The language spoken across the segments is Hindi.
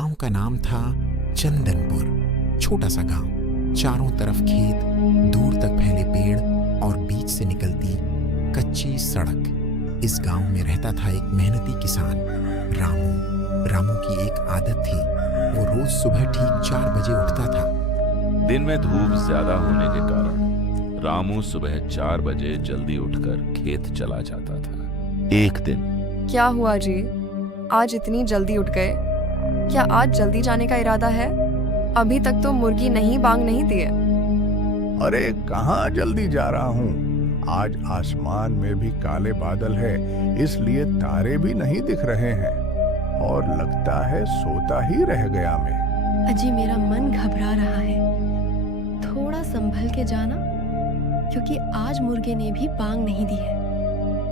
गांव का नाम था चंदनपुर। छोटा सा गांव, चारों तरफ खेत, दूर तक फैले पेड़ और बीच से निकलती कच्ची सड़क। इस गांव में रहता था एक मेहनती किसान, रामू। रामू की एक आदत थी, वो रोज सुबह ठीक 4 बजे उठता था। दिन में धूप ज्यादा होने के कारण रामू सुबह 4 बजे जल्दी उठकर खेत चला जाता था। एक दिन क्या हुआ जी, आज इतनी जल्दी उठ गए? क्या आज जल्दी जाने का इरादा है? अभी तक तो मुर्गी नहीं बांग नहीं दिए। अरे कहाँ जल्दी जा रहा हूँ। आज आसमान में भी काले बादल है, इसलिए तारे भी नहीं दिख रहे हैं और लगता है सोता ही रह गया मैं। अजी मेरा मन घबरा रहा है, थोड़ा संभल के जाना, क्योंकि आज मुर्गे ने भी बांग नहीं दी है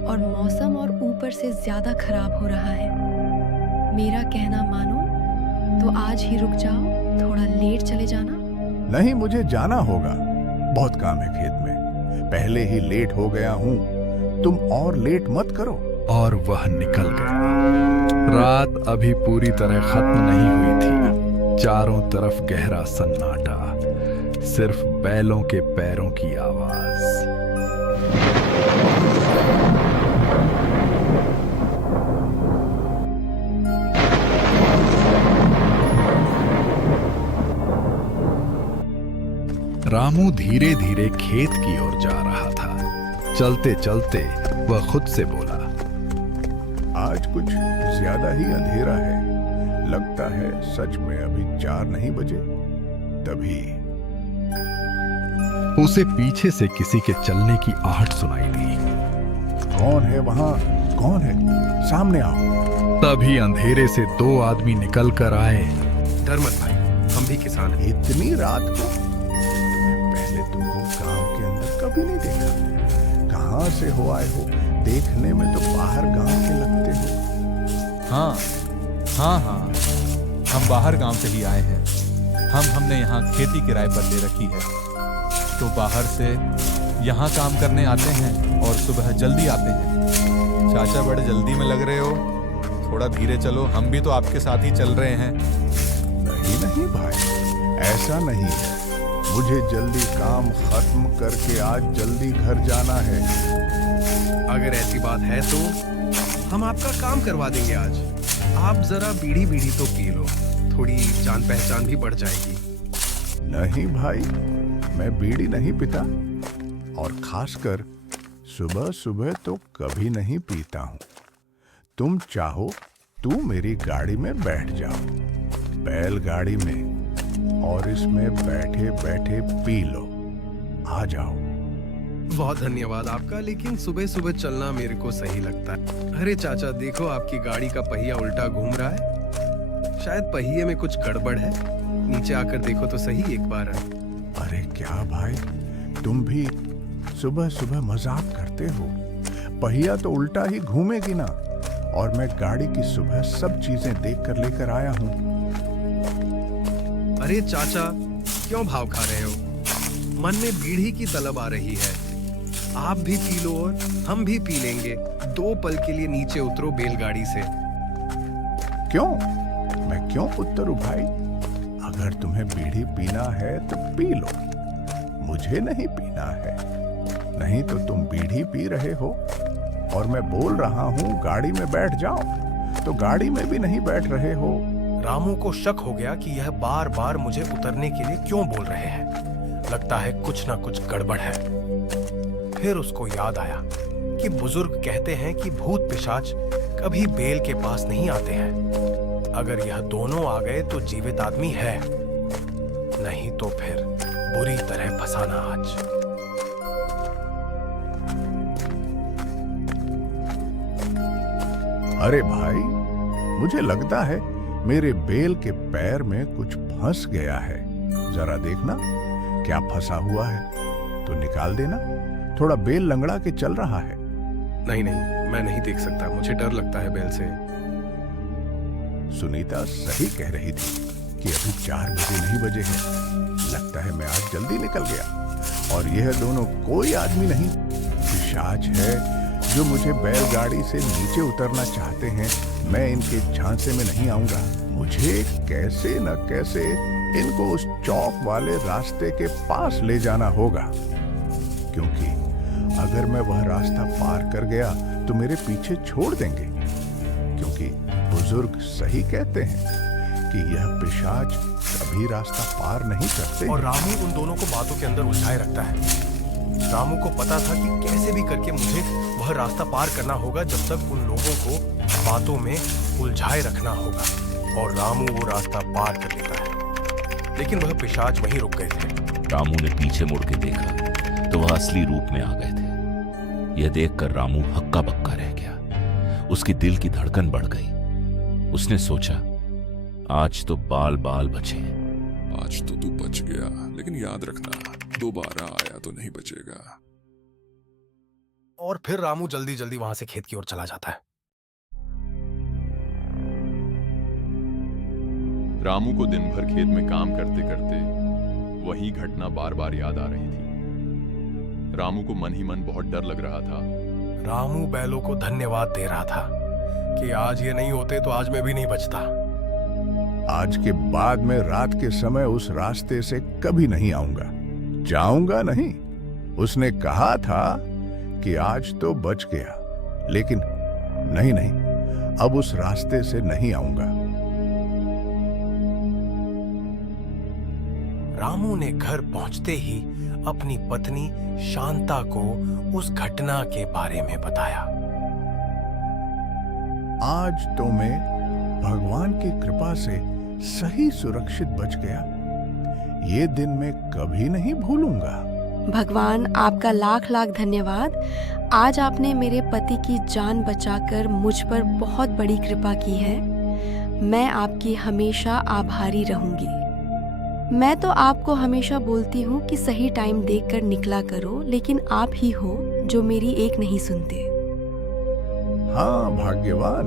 और मौसम और ऊपर से ज्यादा खराब हो रहा है। मेरा कहना मानो तो आज ही रुक जाओ, थोड़ा लेट चले जाना। नहीं, मुझे जाना होगा, बहुत काम है खेत में। पहले ही लेट हो गया हूँ, तुम और लेट मत करो। और वह निकल गया। रात अभी पूरी तरह खत्म नहीं हुई थी। चारों तरफ गहरा सन्नाटा, सिर्फ बैलों के पैरों की आवाज। रामू धीरे धीरे खेत की ओर जा रहा था। चलते चलते वह खुद से बोला, आज कुछ ज्यादा ही अंधेरा है, लगता है सच में अभी 4 नहीं बजे। तभी उसे पीछे से किसी के चलने की आहट सुनाई दी। कौन है वहाँ? कौन है? सामने आओ। तभी अंधेरे से 2 आदमी निकल कर आए। डर मत भाई, हम भी किसान हैं। इतनी रात को? पहले तुमको गांव के अंदर कभी नहीं देखा। कहाँ से हो आए हो? देखने में तो बाहर गांव के लगते हो। हाँ, हम बाहर गांव से ही आए हैं। हमने यहाँ खेती किराए पर ले रखी है, तो बाहर से यहाँ काम करने आते हैं और सुबह जल्दी आते हैं। चाचा बड़े जल्दी में लग रहे हो, थोड़ा धीरे चलो, हम भी तो आपके साथ ही चल रहे हैं। नहीं भाई, ऐसा नहीं है। मुझे जल्दी काम खत्म करके आज जल्दी घर जाना है। अगर ऐसी बात है तो हम आपका काम करवा देंगे आज। आप जरा बीड़ी तो पी लो, थोड़ी जान पहचान भी बढ़ जाएगी। नहीं भाई, मैं बीड़ी नहीं पीता, और खासकर सुबह सुबह तो कभी नहीं पीता हूँ। तुम चाहो तू मेरी गाड़ी में बैठ जाओ, बैलगाड़ी में, और इसमें बैठे बैठे पी लो। आ जाओ। बहुत धन्यवाद आपका, लेकिन सुबह सुबह चलना मेरे को सही लगता है। अरे चाचा देखो, आपकी गाड़ी का पहिया उल्टा घूम रहा है, शायद पहिए में कुछ गड़बड़ है। नीचे आकर देखो तो सही एक बार। अरे क्या भाई, तुम भी सुबह सुबह मजाक करते हो? पहिया तो उल्टा ही घूमेगी ना, और मैं गाड़ी की सुबह सब चीजें देख कर लेकर आया हूँ। अरे चाचा क्यों भाव खा रहे हो? मन में बीड़ी की तलब आ रही है, आप भी पी लो और हम भी पी लेंगे। 2 पल के लिए नीचे उतरो बैलगाड़ी से। क्यों? मैं क्यों उतरूं भाई? अगर तुम्हें बीड़ी पीना है तो पी लो, मुझे नहीं पीना है। नहीं तो तुम बीड़ी पी रहे हो और मैं बोल रहा हूँ गाड़ी में बैठ जाओ, तो गाड़ी में भी नहीं बैठ रहे हो। रामू को शक हो गया कि यह बार बार मुझे उतरने के लिए क्यों बोल रहे हैं। लगता है कुछ ना कुछ गड़बड़ है। फिर उसको याद आया कि बुजुर्ग कहते हैं कि भूत पिशाच कभी बैल के पास नहीं आते हैं। अगर यह दोनों आ गए तो जीवित आदमी है, नहीं तो फिर बुरी तरह फंसाना आज। अरे भाई, मुझे लगता है मेरे बैल के पैर में कुछ फंस गया है। जरा देखना क्या फंसा हुआ है, तो निकाल देना। थोड़ा बैल लंगड़ा के चल रहा है। नहीं, मैं नहीं देख सकता, मुझे डर लगता है बैल से। सुनीता सही कह रही थी कि अभी 4 बजे नहीं बजे हैं। लगता है मैं आज जल्दी निकल गया, और यह दोनों कोई आदमी नहीं, पिशाच है जो मुझे बैलगाड़ी से नीचे उतरना चाहते हैं। मैं इनके झांसे में नहीं आऊंगा, मुझे कैसे न कैसे इनको उस चौक वाले रास्ते के पास ले जाना होगा, क्योंकि अगर मैं वह रास्ता पार कर गया तो मेरे पीछे छोड़ देंगे, क्योंकि बुजुर्ग सही कहते हैं कि यह पिशाच कभी रास्ता पार नहीं करते। और रामू उन दोनों को बातों के अंदर उलझाए रखता है। रामू को पता था कि कैसे भी करके मुझे वह रास्ता पार करना होगा, जब तक उन लोगों को बातों में उलझाए रखना होगा। और रामू वो रास्ता पार कर लेता है, लेकिन वह पिशाच वहीं रुक गए थे। रामू ने पीछे मुड़ के देखा तो वह असली रूप में आ गए थे। यह देखकर रामू हक्का बक्का रह गया। उसकी दिल की धड़कन बढ़ गई। उसने सोचा, आज तो बाल बाल बचे। आज तो तू बच गया, लेकिन याद रखना, दोबारा आया तो नहीं बचेगा। और फिर रामू जल्दी जल्दी वहां से खेत की ओर चला जाता है। रामू को दिन भर खेत में काम करते करते वही घटना बार बार याद आ रही थी। रामू को मन ही मन बहुत डर लग रहा था। रामू बैलों को धन्यवाद दे रहा था कि आज ये नहीं होते तो आज मैं भी नहीं बचता। आज के बाद मैं रात के समय उस रास्ते से कभी नहीं आऊंगा, जाऊंगा नहीं। उसने कहा था कि आज तो बच गया, लेकिन नहीं नहीं, अब उस रास्ते से नहीं आऊंगा। रामू ने घर पहुंचते ही अपनी पत्नी शांता को उस घटना के बारे में बताया। आज तो मैं भगवान की कृपा से सही सुरक्षित बच गया। ये दिन मैं कभी नहीं भूलूंगा। भगवान आपका लाख लाख धन्यवाद। आज आपने मेरे पति की जान बचाकर मुझ पर बहुत बड़ी कृपा की है। मैं आपकी हमेशा आभारी रहूंगी। मैं तो आपको हमेशा बोलती हूँ कि सही टाइम देखकर निकला करो, लेकिन आप ही हो जो मेरी एक नहीं सुनते। हाँ भाग्यवान,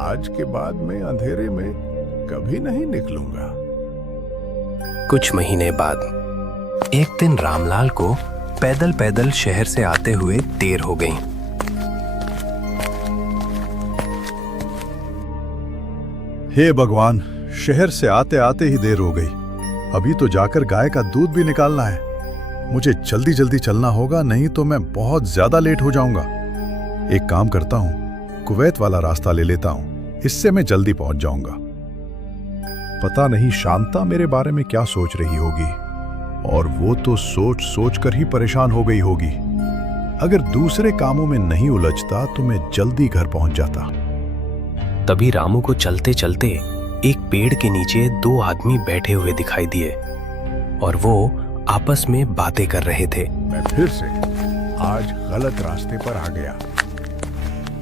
आज के बाद मैं अंधेरे में कभी नहीं निकलूंगा। कुछ महीने बाद एक दिन रामलाल को पैदल पैदल शहर से आते हुए देर हो गई। हे भगवान, शहर से आते आते ही देर हो गई। अभी तो जाकर गाय का दूध भी निकालना है। मुझे जल्दी जल्दी चलना होगा, नहीं तो मैं बहुत ज्यादा लेट हो जाऊंगा। एक काम करता हूँ, कुवैत वाला रास्ता ले लेता हूँ, इससे मैं जल्दी पहुंच जाऊंगा। पता नहीं शांता मेरे बारे में क्या सोच रही होगी, और वो तो सोच सोच कर ही परेशान हो गई होगी। अगर दूसरे कामों में नहीं उलझता तो मैं जल्दी घर पहुंच जाता। तभी रामू को चलते चलते एक पेड़ के नीचे दो आदमी बैठे हुए दिखाई दिए और वो आपस में बातें कर रहे थे। मैं फिर से आज गलत रास्ते पर आ गया।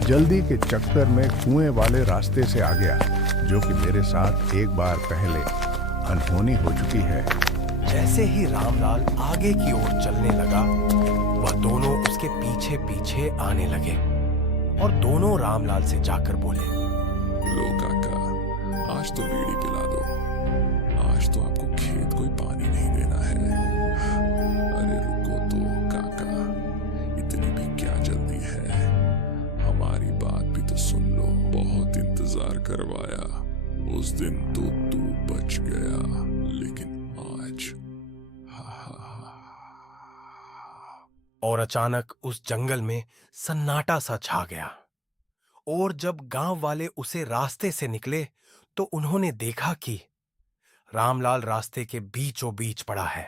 जल्दी के चक्कर में कुएं वाले रास्ते से आ गया, जो कि मेरे साथ एक बार पहले अनहोनी हो चुकी है। जैसे ही रामलाल आगे की ओर चलने लगा, वह दोनों उसके पीछे पीछे आने लगे और दोनों रामलाल से जाकर बोले, लो काका, आज तो बीड़ी पिला दो। आज तो आपको खेत कोई पानी नहीं देना है। अरे रुको तो काका, इतनी भी क्या जल्दी है? हमारी बात भी तो सुन लो। बहुत इंतजार करवाया, उस दिन तो तू बच गया, लेकिन आज और अचानक उस जंगल में सन्नाटा सा छा गया। और जब गांव वाले उसे रास्ते से निकले तो उन्होंने देखा कि रामलाल रास्ते के बीचों बीच पड़ा है।